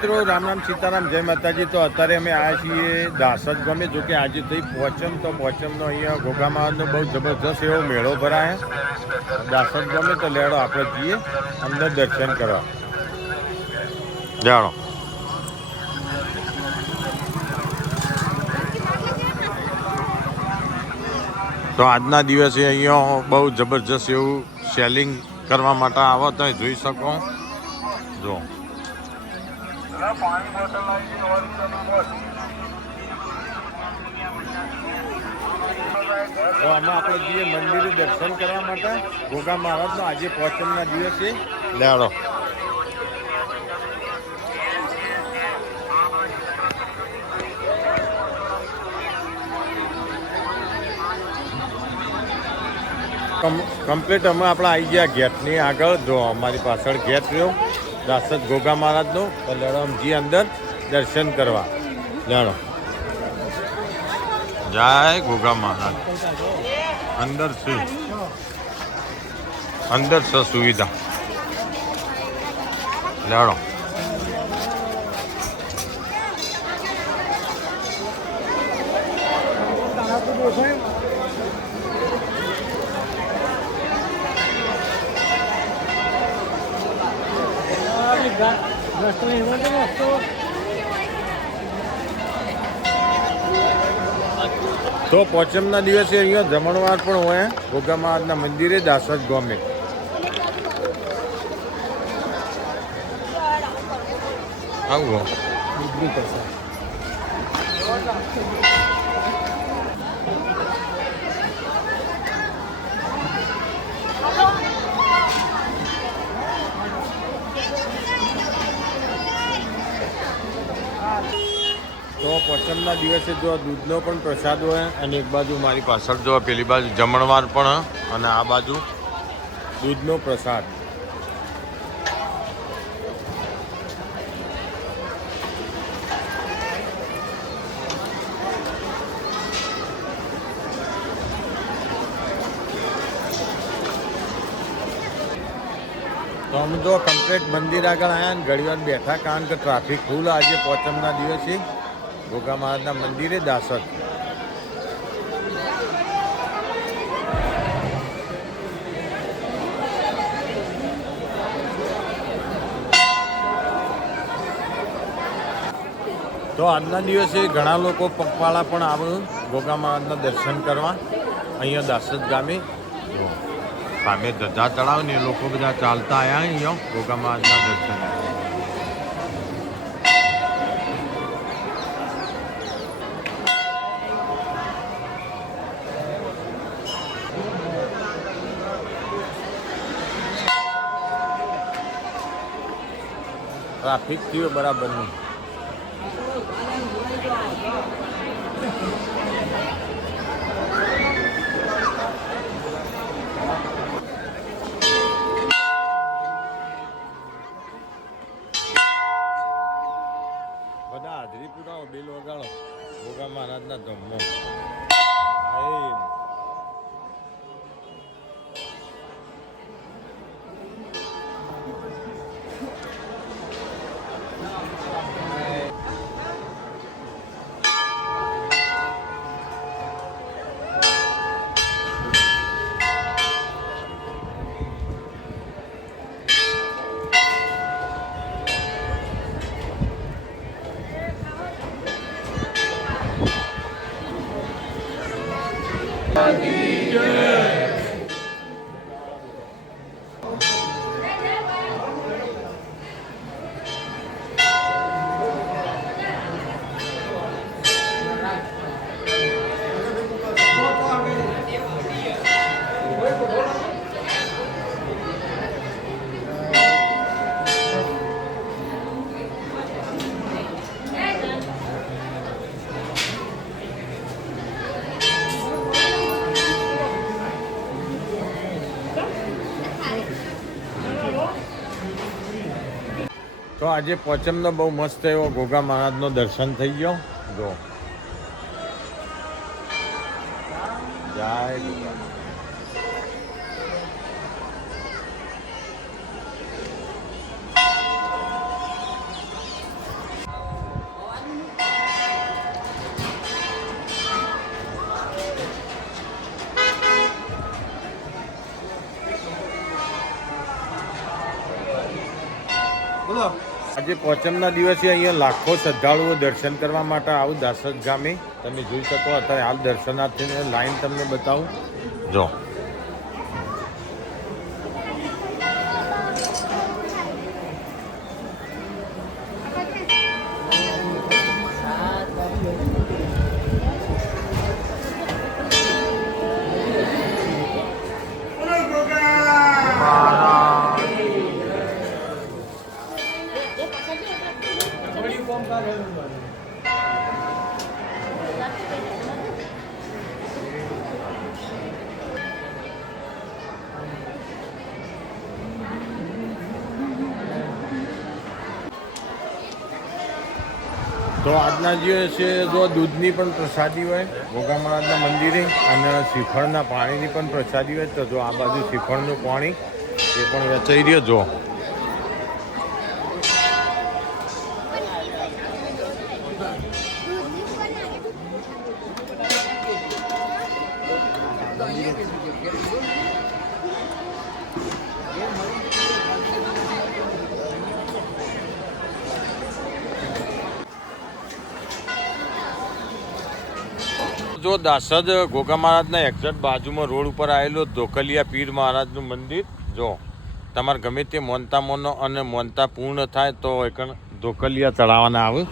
મિત્રો, રામ રામ સીતારામ, જય માતાજી. તો અત્યારે અમે આવ્યા છીએ દાસજ ગમે જો કે આજે થઈ પોચમ, તો પોચમનો અહીંયા ઘોઘામાનો બહુ જબરજસ્ત એવો મેળો ભરાય. દાસજ ગમે તો લેડો, આપણે જઈએ, અંદર દર્શન કરવા. જાણો. તો આજના દિવસે અહીંયા બહુ જબરજસ્ત એવું સેલિંગ કરવા માટે આવો, તો જોઈ શકો. જો. તો આમાં આપણે જઈએ મંદિરે દર્શન કરવા માટે. ગોગા મહારાજનો આજે પોચમના દિવસે લેડો કમ્પ્લીટ અમે આપણે આવી ગયા ગેટની આગળ. જો અમારી પાછળ ગેટ રહ્યો. દાસદ ગોગા મહારાજનો તો લેડો આમ જી અંદર દર્શન કરવા. જાણો જય ગોગા મહારાજ. અંદર શું અંદર છે સુવિધા. લેડો તો પોચમના દિવસે અહીંયા જમણવાર પણ હોય. ગોગા મહારાજના મંદિરે દાસદ ગોમે. આવો તો પોચમના દિવસે જો દૂધનો પણ પ્રસાદ હોય અને એક બાજુ મારી પાછળ જો પેલી બાજુ જમણવાર પણ અને આ બાજુ દૂધનો પ્રસાદ. તો અમે જો કમ્પ્લેટ મંદિર આગળ આવ્યા ને ઘડીવાર બેઠા કારણ કે ટ્રાફિક ફૂલ આજે પોચમના દિવસે. ગોગા મહારાજના મંદિરે દાસર તો આજના દિવસે ઘણા લોકો પગપાળા પણ આવે ગોગા મહારાજના દર્શન કરવા. અહીંયા દાસદ ગામે. સામે ધજા તળાવ લોકો બધા ચાલતા આવ્યા અહીંયા ગોગા મહારાજના દર્શન. ટ્રાફિક થયો બરાબર નહીં બધા હાજરી પુરાવો બિલ વગાડો. ભોગા મહારાજના ધમ્મો Maria. તો આજે પોચમનો બહુ મસ્ત એવો ગોગા મહારાજનો દર્શન થઈ ગયો. જો. જાય બોલો. આજે પોચમના દિવસે અહીંયા લાખો શ્રદ્ધાળુઓ દર્શન કરવા માટે આવું દાસદ ગામે તમે જોઈ શકો. અત્યારે હાલ દર્શનાર્થીને લાઈન તમને બતાવું. જો. તો આજના દિવસે જો દૂધની પણ પ્રસાદી હોય મહારાજના મંદિરે અને શ્રીફળના પાણીની પણ પ્રસાદી હોય, તો જો આ બાજુ શ્રીફળનું પાણી, એ પણ વેચાઈ રહ્યો જો. જો દાસદ ગોગા મહારાજના એક્ઝેક્ટ બાજુમાં રોડ ઉપર આવેલો ધોકલિયા પીર મહારાજનું મંદિર. જો, તમારે ગમે તે મોનતા મોનો અને મોનતા પૂર્ણ થાય તો એક ધોકલિયા ચડાવવાના આવે.